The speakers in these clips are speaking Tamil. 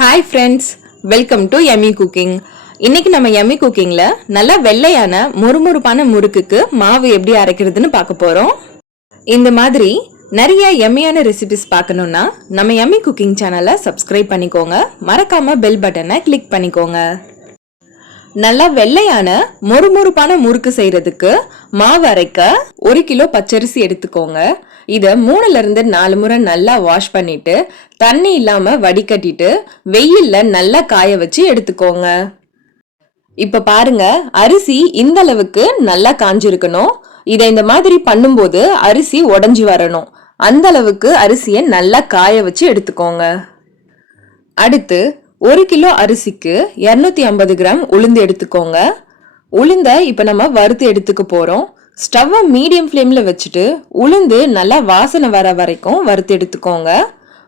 Hi friends, welcome to Yummy Cooking. இன்னைக்கு நம்ம Yummy Cookingல நல்ல வெள்ளையான முறுமுறுப்பான முறுக்குக்கு மாவு எப்படி அரைக்கிறதுன்னு பார்க்க போறோம். இந்த மாதிரி நிறைய yummy-யான ரெசிபிஸ் பார்க்கணும்னா நம்ம Yummy Cooking சேனலை சப்ஸ்கிரைப் பண்ணிக்கோங்க. மறக்காம பெல் பட்டனை கிளிக் பண்ணிக்கோங்க. நல்ல வெள்ளையான முறுமுறுப்பான முறுக்கு செய்யறதுக்கு மாவு அரைக்க 1 கிலோ பச்சரிசி எடுத்துக்கோங்க. இத 3 ல இருந்து 4 முறை நல்லா வாஷ் பண்ணிட்டு தண்ணி இல்லாம வடிகட்டிட்டு வெயில்ல நல்லா காய வச்சு எடுத்துக்கோங்க. இப்ப பாருங்க, அரிசி இந்த அளவுக்கு நல்லா காஞ்சிருக்கணும். இத இந்த மாதிரி பண்ணும்போது அரிசி உடைஞ்சு வரணும். அந்த அளவுக்கு அரிசியை நல்லா காய வச்சு எடுத்துக்கோங்க. அடுத்து 1 கிலோ அரிசிக்கு 250 கிராம் உளுந்து எடுத்துக்கோங்க. உளுந்த இப்ப நம்ம வறுத்து எடுத்துக்க போறோம். ஸ்டவ்வை மீடியம் ஃப்ளேம்ல வச்சுட்டு உளுந்து நல்லா வாசனை வர வரைக்கும் வறுத்து எடுத்துக்கோங்க.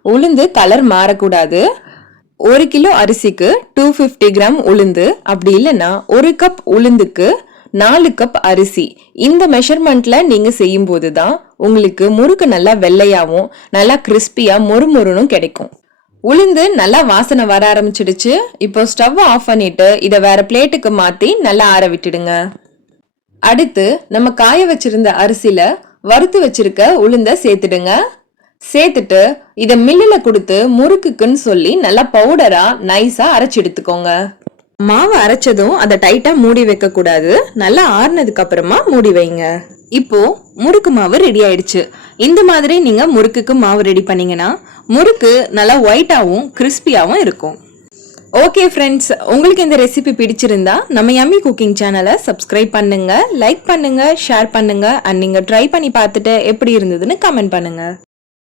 உளுந்து கலர் மாறக்கூடாது. 1 கிலோ அரிசிக்கு 250 கிராம் உளுந்து, அப்படி இல்லைன்னா 1 கப் உளுந்துக்கு 4 கப் அரிசி. இந்த மெஷர்மெண்ட்ல நீங்க செய்யும் போதுதான் உங்களுக்கு முறுக்கு நல்லா வெள்ளையாவும் நல்லா கிறிஸ்பியா மொறுமொறுனும் கிடைக்கும். உளுந்து நல்லா வாசனை வர ஆரம்பிச்சிடுச்சு. இப்போ ஸ்டவ் ஆஃப் பண்ணிட்டு இதை வேற பிளேட்டுக்கு மாத்தி நல்லா ஆற விட்டுடுங்க. அடுத்து நம்ம காய வச்சிருந்த அரிசியில வறுத்து வச்சிருக்க உளுந்த சேர்த்துடுங்க. சேர்த்துட்டு இத மில்லுல கொடுத்து முறுக்குக்குன்னு சொல்லி நல்லா பவுடரா நைஸா அரைச்சு எடுத்துக்கோங்க. மாவு அரைச்சதும் அதை டைட்டா மூடி வைக்க கூடாது. நல்லா ஆறுனதுக்கு அப்புறமா மூடி வைங்க. இப்போ முறுக்கு மாவு ரெடி ஆயிடுச்சு. இந்த மாதிரி நீங்க முறுக்குக்கு மாவு ரெடி பண்ணீங்கன்னா முறுக்கு நல்லா ஒயிட்டாவும் கிறிஸ்பியாவும் இருக்கும். ஓகே ஃப்ரெண்ட்ஸ், உங்களுக்கு இந்த ரெசிபி பிடிச்சிருந்தா நம்ம யம்மி குக்கிங் சேனலை சப்ஸ்கிரைப் பண்ணுங்க, லைக் பண்ணுங்க, ஷேர் பண்ணுங்க. அண்ட் நீங்க ட்ரை பண்ணி பார்த்துட்டு எப்படி இருந்ததுன்னு கமெண்ட் பண்ணுங்க.